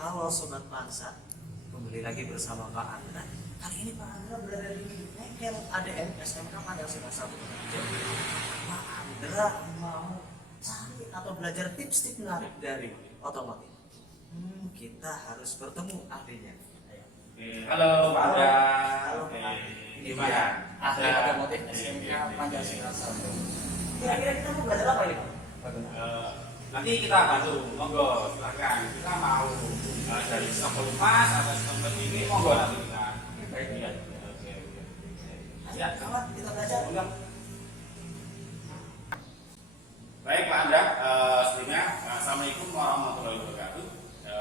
Halo Sobat Pansa, kembali lagi bersama Pak Andra. Kali ini Pak Andra berada di bengkel ADM SMK Pancasila 1. Jadi Pak Andra mau cari atau belajar tips-tips menarik dari otomotif. Kita harus bertemu ahlinya. Ayo. Halo Pak Andra. Halo Pak. Ini Gimana? dia ahli otomotif SMK Pancasila 1. Kira-kira kita mau belajar apa ini Pak? Nanti kita bantu, monggo silakan. Kita mau dari sistem pelumas atau sistem berdiri, monggo nanti kita. Baik. Iya. Oke. Ya, Kawan, kita belajar. monggo. Baik Pak Andra, sebelumnya Assalamualaikum warahmatullahi wabarakatuh.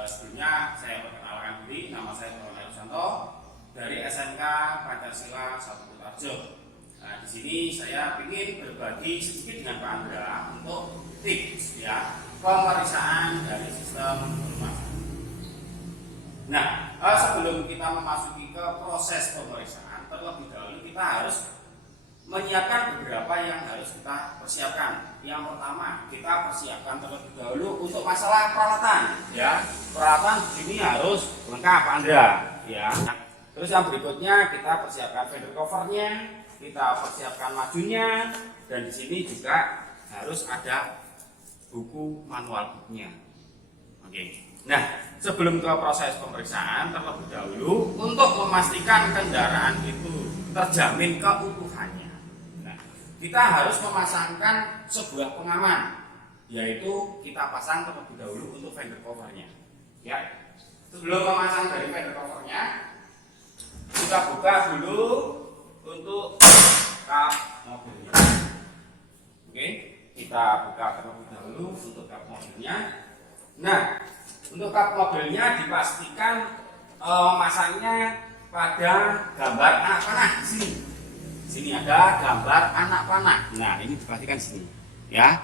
Sebelumnya saya perkenalkan diri, nama saya Ronald Susanto dari SMK Pancasila 1 Kutarjo. Nah, di sini saya ingin berbagi sedikit dengan Pak Andra untuk tips ya pemeriksaan dari sistem pelumasan. Nah, sebelum kita memasuki ke proses pemeriksaan, terlebih dahulu kita harus menyiapkan beberapa yang harus kita persiapkan. Yang pertama, kita persiapkan terlebih dahulu untuk masalah peralatan ya. Peralatan di sini harus lengkap Pak Andra ya. Terus yang berikutnya kita persiapkan fender covernya, kita persiapkan majunya, dan di sini juga harus ada buku manual booknya. Oke. Nah, sebelum ke proses pemeriksaan terlebih dahulu untuk memastikan kendaraan itu terjamin keutuhannya. Nah, kita harus memasangkan sebuah pengaman, yaitu kita pasang terlebih dahulu untuk fender covernya. Ya. Sebelum memasang dari fender covernya, kita buka dulu untuk kap mobilnya. Oke, kita buka terlebih dahulu untuk kap mobilnya. Nah, untuk kap mobilnya dipastikan masangnya pada gambar anak panah di sini. Di sini ada gambar anak panah. Nah, ini dipastikan di sini, ya.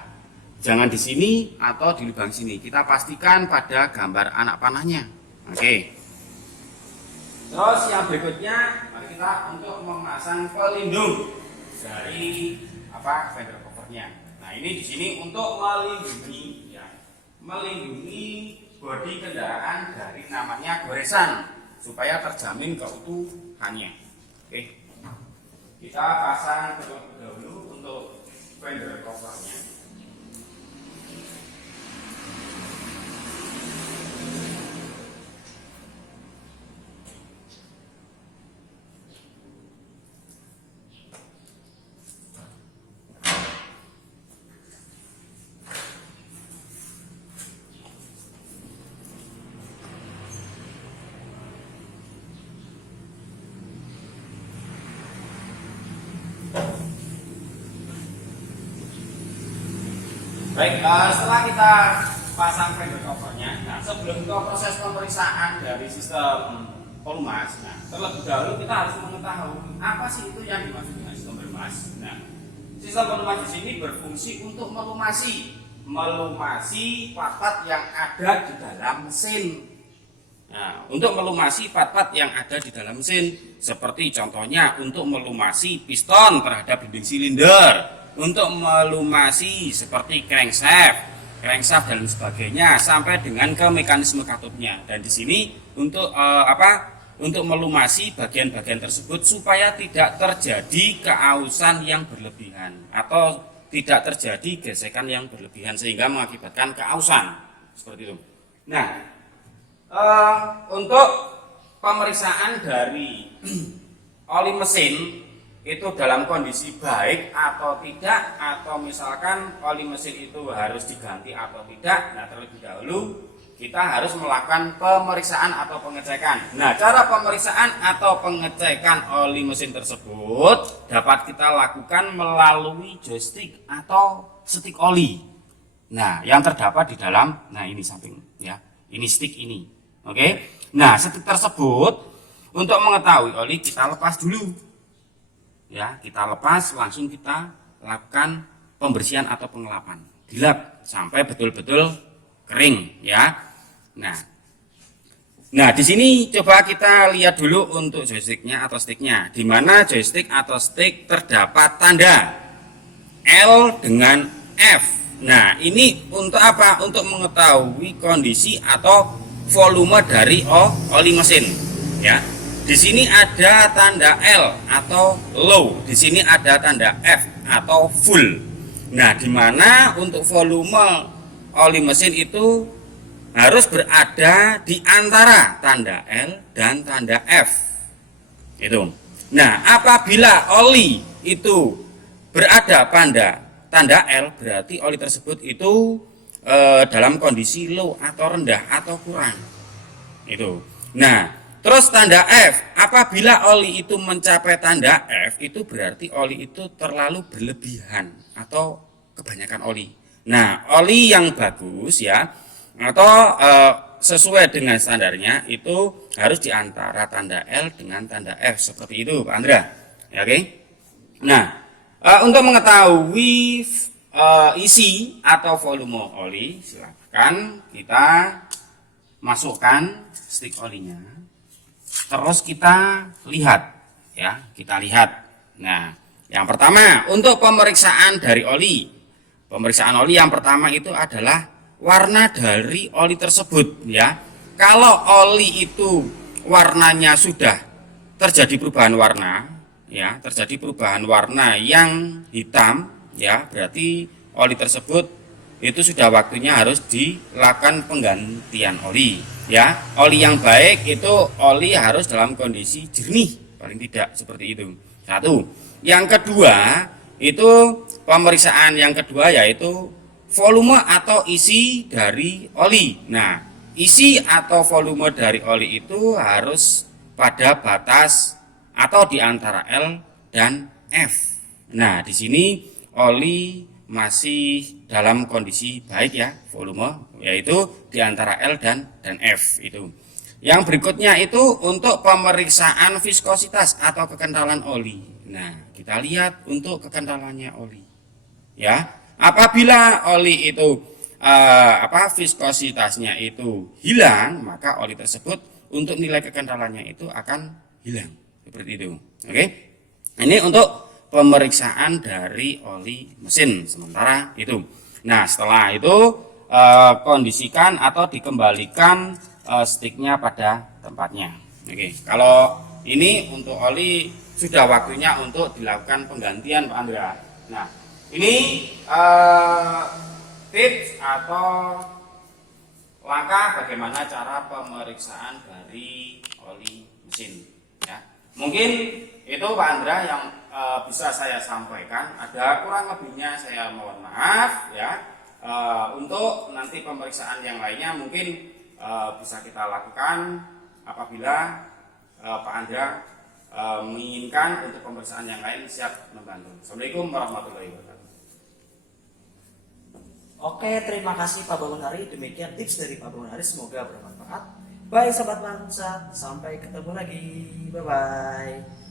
Jangan di sini atau di lubang sini. Kita pastikan pada gambar anak panahnya. Oke. Terus yang berikutnya, mari kita untuk memasang pelindung dari fender covernya. Nah, ini di sini untuk melindungi bodi kendaraan dari namanya goresan supaya terjamin keutuhannya. Oke. Kita pasang terlebih dahulu untuk fender covernya. Baik, setelah kita pasang fender covernya, nah sebelum ke proses pemeriksaan dari sistem pelumas, nah terlebih dahulu kita harus mengetahui apa sih itu yang dimaksud dengan sistem pelumas. Nah, sistem pelumas di sini berfungsi untuk melumasi part-part yang ada di dalam mesin. Nah, untuk melumasi part-part yang ada di dalam mesin, seperti contohnya untuk melumasi piston terhadap dinding silinder, untuk melumasi seperti crankshaft dan sebagainya sampai dengan ke mekanisme katupnya. Dan di sini untuk untuk melumasi bagian-bagian tersebut supaya tidak terjadi keausan yang berlebihan atau tidak terjadi gesekan yang berlebihan sehingga mengakibatkan keausan seperti itu. Nah, untuk pemeriksaan dari oli mesin itu dalam kondisi baik atau tidak, atau misalkan oli mesin itu harus diganti atau tidak, nah terlebih dahulu kita harus melakukan pemeriksaan atau pengecekan. Nah, cara pemeriksaan atau pengecekan oli mesin tersebut dapat kita lakukan melalui joystick atau stick oli. Nah, yang terdapat di dalam, nah ini samping ya, ini stick ini. Oke. Nah, stick tersebut untuk mengetahui oli kita lepas dulu. Ya, kita lepas, langsung kita lakukan pembersihan atau pengelapan, dilap sampai betul-betul kering ya. Nah di sini coba kita lihat dulu untuk joysticknya atau sticknya, di mana joystick atau stick terdapat tanda L dengan F. Nah, ini untuk apa? Untuk mengetahui kondisi atau volume dari oli mesin ya. Di sini ada tanda L atau low, di sini ada tanda F atau full. Nah, di mana untuk volume oli mesin itu harus berada di antara tanda L dan tanda F. Itu. Nah, apabila oli itu berada pada tanda L, berarti oli tersebut itu dalam kondisi low atau rendah atau kurang. Itu. Nah, terus tanda F, apabila oli itu mencapai tanda F, itu berarti oli itu terlalu berlebihan atau kebanyakan oli. Nah, oli yang bagus ya, atau sesuai dengan standarnya itu harus di antara tanda L dengan tanda F, seperti itu Pak Andra. Ya, oke. Nah, untuk mengetahui isi atau volume oli, silakan kita masukkan stik olinya. Terus kita lihat ya, kita lihat. Nah, yang pertama untuk pemeriksaan dari oli. Pemeriksaan oli yang pertama itu adalah warna dari oli tersebut ya. Kalau oli itu warnanya sudah terjadi perubahan warna ya, terjadi perubahan warna yang hitam ya, berarti oli tersebut itu sudah waktunya harus dilakukan penggantian oli ya. Oli yang baik itu oli harus dalam kondisi jernih, paling tidak seperti itu. Satu. Yang kedua itu pemeriksaan yang kedua yaitu volume atau isi dari oli. Nah, isi atau volume dari oli itu harus pada batas atau di antara L dan F. Nah, di sini oli masih dalam kondisi baik ya, volume yaitu di antara L dan F itu. Yang berikutnya itu untuk pemeriksaan viskositas atau kekentalan oli. Nah, kita lihat untuk kekentalannya oli. Ya, apabila oli itu viskositasnya itu hilang, maka oli tersebut untuk nilai kekentalannya itu akan hilang. Seperti itu. Oke. Ini untuk pemeriksaan dari oli mesin sementara itu. Nah, setelah itu kondisikan atau dikembalikan stiknya pada tempatnya. Oke, kalau ini untuk oli sudah waktunya untuk dilakukan penggantian Pak Andra. Nah, ini tips atau langkah bagaimana cara pemeriksaan dari oli mesin ya. Mungkin itu Pak Andra yang bisa saya sampaikan. Ada kurang lebihnya saya mohon maaf ya. Untuk nanti pemeriksaan yang lainnya mungkin bisa kita lakukan apabila Pak Andra menginginkan untuk pemeriksaan yang lain, siap membantu. Assalamualaikum warahmatullahi wabarakatuh. Oke, terima kasih Pak Bangunari. Demikian tips dari Pak Bangunari, semoga bermanfaat. Baik sahabat bangsa, sampai ketemu lagi. Bye bye.